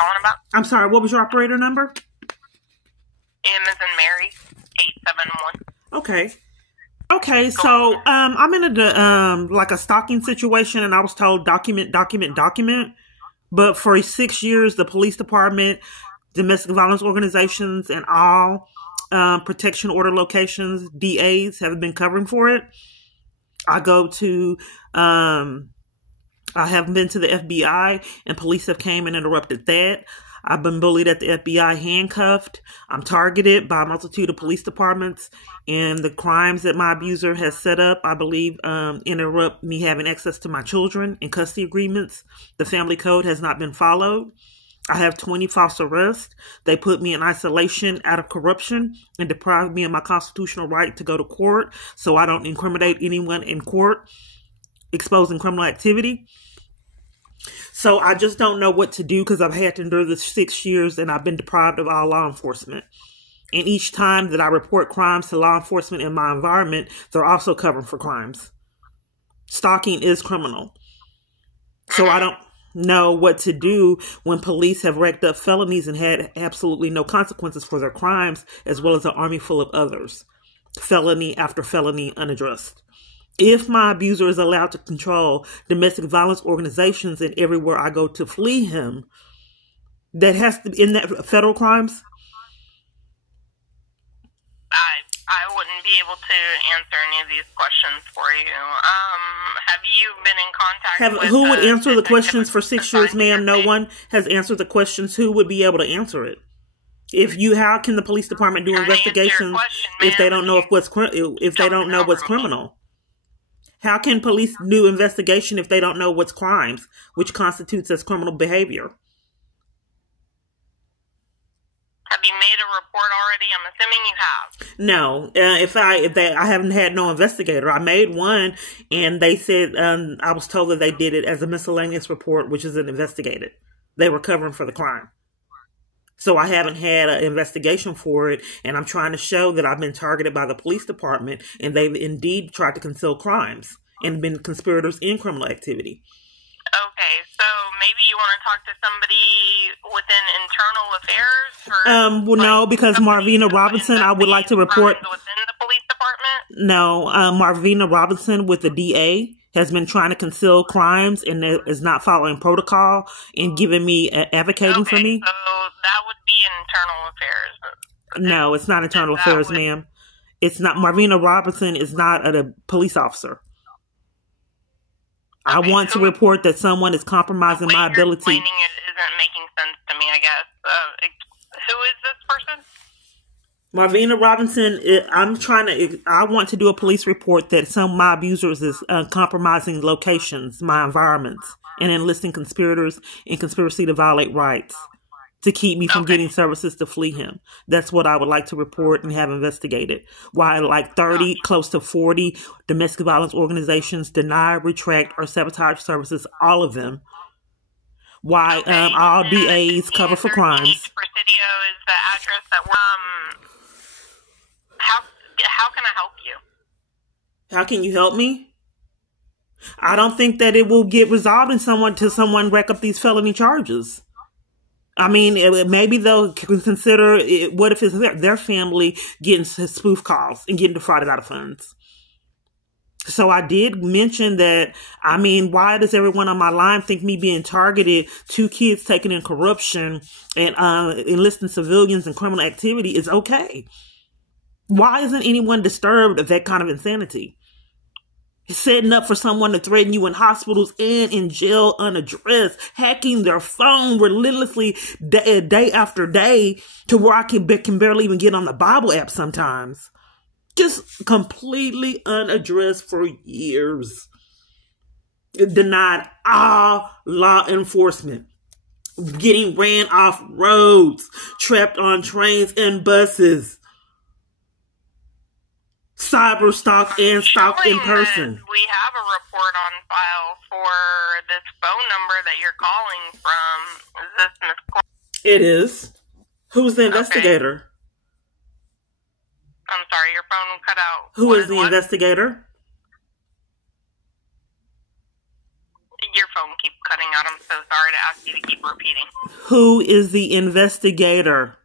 calling about? I'm sorry, what was your operator number? M as in Mary, 871. Okay. Okay, so I'm in a like a stalking situation, and I was told document. But for 6 years, the police department, domestic violence organizations, and all protection order locations, DAs, have been covering for it. I have been to the FBI, and police have came and interrupted that. I've been bullied at the FBI, handcuffed. I'm targeted by a multitude of police departments, and the crimes that my abuser has set up, I believe, interrupt me having access to my children and custody agreements. The family code has not been followed. I have 20 false arrests. They put me in isolation out of corruption and deprived me of my constitutional right to go to court so I don't incriminate anyone in court exposing criminal activity. So I just don't know what to do because I've had to endure this 6 years and I've been deprived of all law enforcement. And each time that I report crimes to law enforcement in my environment, they're also covering for crimes. Stalking is criminal. So I don't know what to do when police have racked up felonies and had absolutely no consequences for their crimes, as well as an army full of others. Felony after felony unaddressed. If my abuser is allowed to control domestic violence organizations and everywhere I go to flee him, that has to be in that federal crimes? I wouldn't be able to answer any of these questions for you. Have you been in contact with... Who would answer the questions for 6 years, ma'am? No one has answered the questions. Who would be able to answer it? How can the police department do investigations if they don't know what's criminal? How can police do investigation if they don't know what's crimes, which constitutes as criminal behavior? Have you made a report already? I'm assuming you have. No. I haven't had no investigator. I made one, and they said I was told that they did it as a miscellaneous report, which isn't investigated. They were covering for the crime. So I haven't had an investigation for it, and I'm trying to show that I've been targeted by the police department, and they've indeed tried to conceal crimes and been conspirators in criminal activity. Okay, so maybe you want to talk to somebody within internal affairs? Well, no, because Marvina Robinson, I would like to report... Within the police department? No, Marvina Robinson with the DA has been trying to conceal crimes and is not following protocol and giving me, advocating for me. So that would be internal affairs. No, it's not internal affairs, ma'am. It's not. Marvina Robinson is not a police officer. I want to report that someone is compromising my ability. Explaining it isn't making sense to me, I guess. Who is this person? Marvina Robinson, I want to do a police report that some of my abusers is compromising locations, my environments, and enlisting conspirators in conspiracy to violate rights to keep me from getting services to flee him. That's what I would like to report and have investigated. Why like 30, close to 40 domestic violence organizations deny, retract, or sabotage services, all of them. Why all DAs cover for crimes. Presidio is the address that we're... How can I help you? How can you help me? I don't think that it will get resolved until someone rack up these felony charges. I mean, maybe they'll consider what if it's their family getting spoof calls and getting defrauded out of funds. So I did mention that, I mean, why does everyone on my line think me being targeted, 2 kids taken in corruption, and enlisting civilians in criminal activity is okay? Why isn't anyone disturbed of that kind of insanity? Setting up for someone to threaten you in hospitals and in jail unaddressed, hacking their phone relentlessly day after day to where I can barely even get on the Bible app sometimes. Just completely unaddressed for years. Denied all law enforcement. Getting ran off roads. Trapped on trains and buses. Cyber stalked and stalked in person. We have a report on file for this phone number that you're calling from. Is this Miss Clark? It is. Who's the investigator? I'm sorry, your phone cut out. Who is the investigator? Your phone keeps cutting out. I'm so sorry to ask you to keep repeating. Who is the investigator?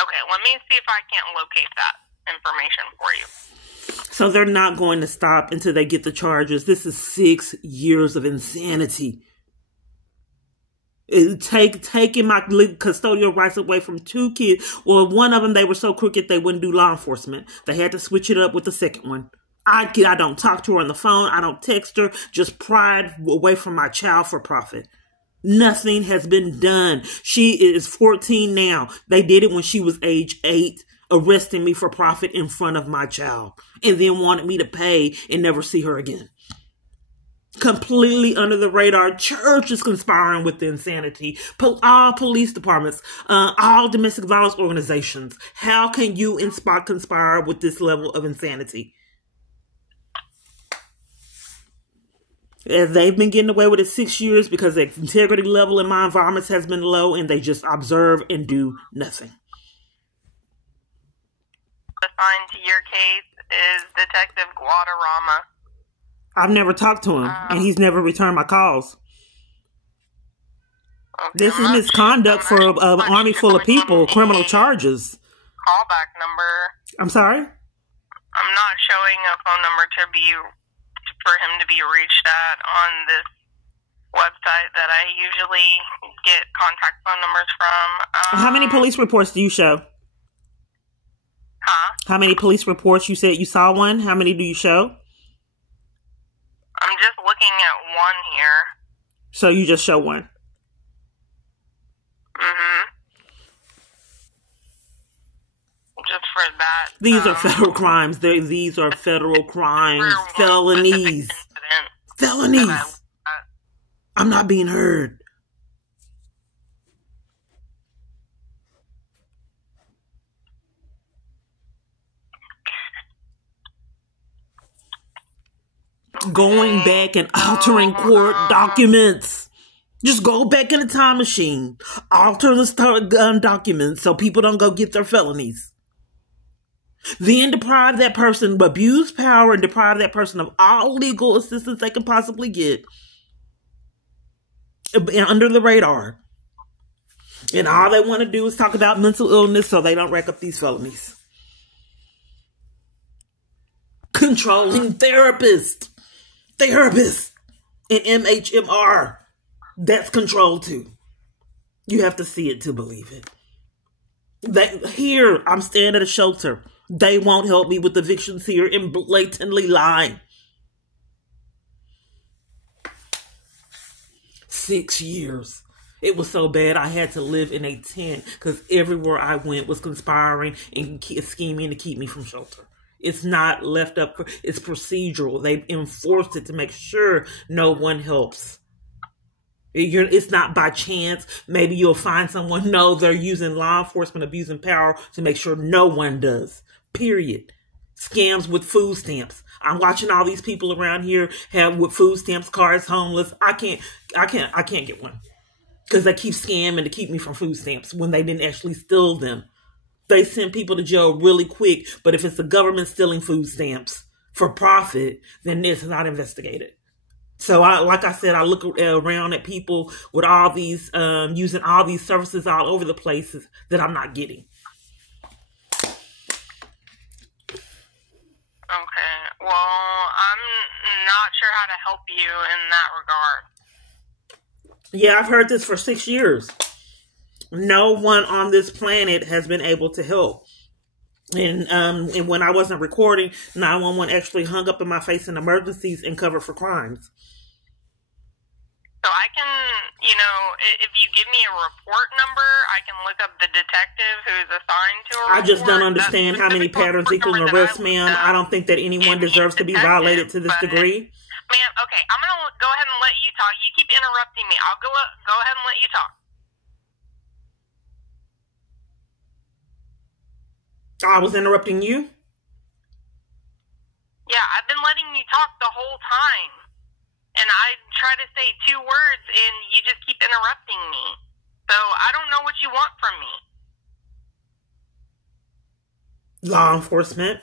Okay, let me see if I can't locate that information for you. So they're not going to stop until they get the charges. This is 6 years of insanity. Taking my custodial rights away from 2 kids. Well, one of them, they were so crooked they wouldn't do law enforcement. They had to switch it up with the second one. I don't talk to her on the phone. I don't text her. Just pried away from my child for profit. Nothing has been done. She is 14 now. They did it when she was age 8, arresting me for profit in front of my child, and then wanted me to pay and never see her again. Completely under the radar. Church is conspiring with the insanity. All police departments, all domestic violence organizations. How can you conspire with this level of insanity? They've been getting away with it 6 years because the integrity level in my environments has been low, and they just observe and do nothing. Assigned to your case is Detective Guadarrama. I've never talked to him, and he's never returned my calls. Okay, This is misconduct for an army full of people, criminal charges. Callback number. I'm sorry? I'm not showing a phone number for him to be reached at on this website that I usually get contact phone numbers from. How many police reports do you show? Huh? How many police reports? You said you saw one. How many do you show? I'm just looking at one here. So you just show one? Mm-hmm. Just for that. These are federal crimes. These are federal crimes. Felonies. Felonies. I'm not being heard. Going back and altering court documents. Just go back in the time machine. Alter the documents so people don't go get their felonies. Then deprive that person, abuse power, and deprive that person of all legal assistance they can possibly get. Under the radar. And all they want to do is talk about mental illness so they don't rack up these felonies. Controlling therapists. And MHMR. That's control too. You have to see it to believe it. Here, I'm staying at a shelter. They won't help me with evictions here and blatantly lying. 6 years. It was so bad I had to live in a tent because everywhere I went was conspiring and scheming to keep me from shelter. It's not left up for, it's procedural. They've enforced it to make sure no one helps. It's not by chance. Maybe you'll find someone. No, they're using law enforcement abusing power to make sure no one does. Period. Scams with food stamps. I'm watching all these people around here have with food stamps, cards, homeless. I can't get one. Because they keep scamming to keep me from food stamps when they didn't actually steal them. They send people to jail really quick, but if it's the government stealing food stamps for profit, then it's not investigated. So, like I said, I look around at people with all these, using all these services all over the places that I'm not getting. Okay. Well, I'm not sure how to help you in that regard. Yeah, I've heard this for 6 years. No one on this planet has been able to help. And when I wasn't recording, 911 actually hung up in my face in emergencies and covered for crimes. So I can, if you give me a report number, I can look up the detective who's assigned to a report. I just don't understand how many patterns equal an arrest, ma'am. I don't think that anyone deserves to be violated to this degree. Ma'am, okay, I'm going to go ahead and let you talk. You keep interrupting me. I'll go ahead and let you talk. I was interrupting you? Yeah, I've been letting you talk the whole time. And I try to say 2 words, and you just keep interrupting me. So I don't know what you want from me. Law enforcement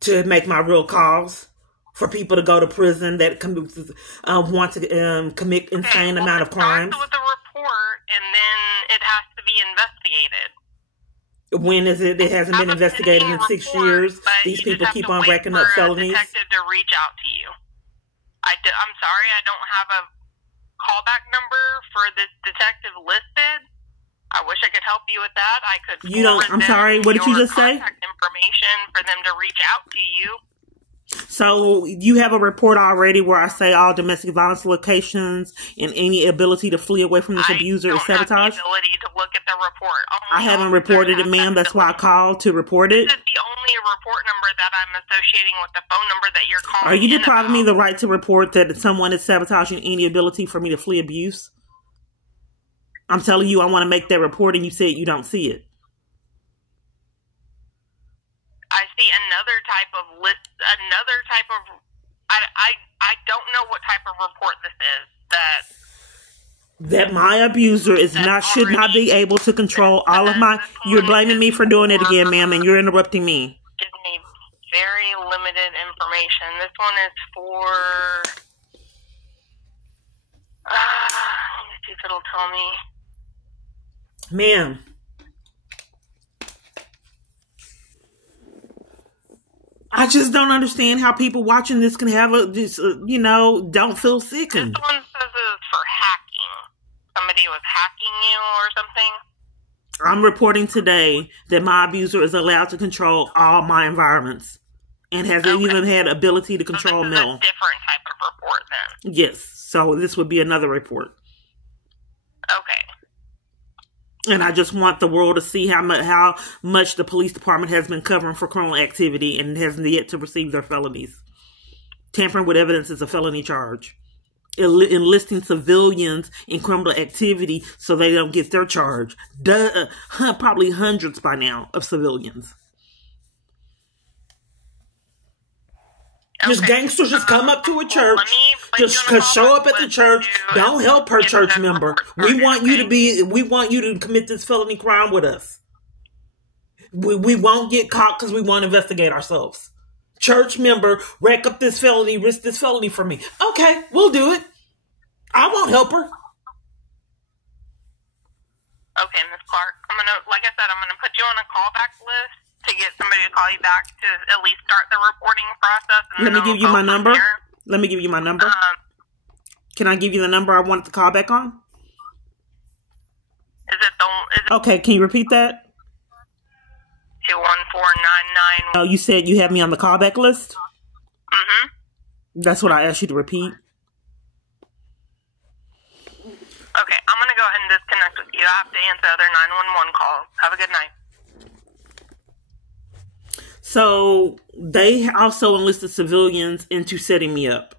to make my real calls. for people to go to prison that want to commit insane amount of crimes. It starts with a report, and then it has to be investigated. When is it? It hasn't been investigated in 6 years. These people keep on racking up felonies. A detective to reach out to you. I'm sorry, I don't have a callback number for this detective listed. I wish I could help you with that. I could. You don't. I'm sorry. What did you just say? Contact information for them to reach out to you. So you have a report already where I say all domestic violence locations and any ability to flee away from this abuser is sabotage? I don't have the ability to look at the report. I haven't reported it, ma'am. That's why I called to report it. This is the only report number that I'm associating with the phone number that you're calling. Are you depriving me the right to report that someone is sabotaging any ability for me to flee abuse? I'm telling you I want to make that report and you said you don't see it. I see another type of list, I don't know what type of report this is. That my abuser should not be able to control all of my... You're blaming me for doing it again, ma'am, and you're interrupting me. Give me very limited information. This one is for... let me see if it'll tell me. Ma'am. I just don't understand how people watching this can have don't feel sickened. This one says it's for hacking. Somebody was hacking you or something. I'm reporting today that my abuser is allowed to control all my environments and has even had ability to control Mel. So this is a different type of report then? Yes. So this would be another report. Okay. And I just want the world to see how much the police department has been covering for criminal activity and hasn't yet to receive their felonies. Tampering with evidence is a felony charge. Enlisting civilians in criminal activity so they don't get their charge. Probably hundreds by now of civilians. Just gangsters just come up to a church, just show up at the church. Don't help her church member. We want you to commit this felony crime with us. We won't get caught because we won't investigate ourselves. Church member, rack up this felony, risk this felony for me. Okay, we'll do it. I won't help her. Okay, Ms. Clark. Like I said, I'm gonna put you on a callback list to get somebody to call you back to at least start the reporting process. And Let me give you my number. Let me give you my number. Can I give you the number I want to call back on? Okay, can you repeat that? 21499. Oh, you said you have me on the callback list? Mm-hmm. That's what I asked you to repeat. Okay, I'm going to go ahead and disconnect with you. I have to answer other 911 calls. Have a good night. So they also enlisted civilians into setting me up,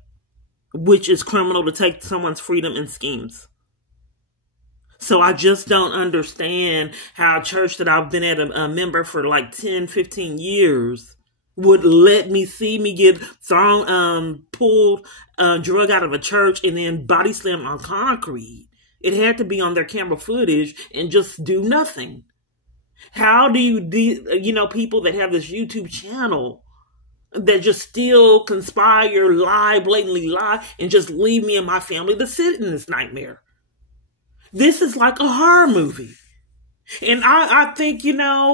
which is criminal to take someone's freedom in schemes. So I just don't understand how a church that I've been a member for like 10, 15 years would let me see me get pulled, drug out of a church and then body slammed on concrete. It had to be on their camera footage and just do nothing. How do you, people that have this YouTube channel that just still conspire, lie, blatantly lie, and just leave me and my family to sit in this nightmare? This is like a horror movie. And I think,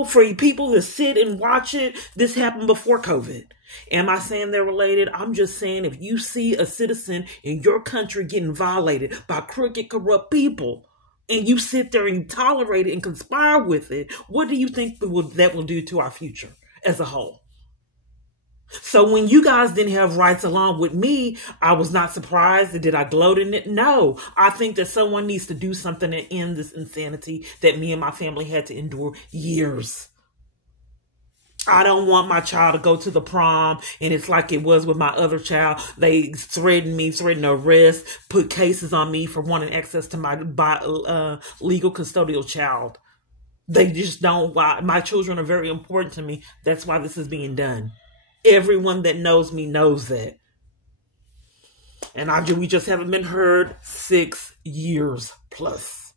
for people to sit and watch it, this happened before COVID. Am I saying they're related? I'm just saying if you see a citizen in your country getting violated by crooked, corrupt people, and you sit there and tolerate it and conspire with it, what do you think that will do to our future as a whole? So when you guys didn't have rights along with me, I was not surprised. Did I gloat in it? No. I think that someone needs to do something to end this insanity that me and my family had to endure years. I don't want my child to go to the prom and it's like it was with my other child. They threatened arrest, put cases on me for wanting access to my legal custodial child. They just don't. My children are very important to me. That's why this is being done. Everyone that knows me knows that. And we just haven't been heard 6 years plus.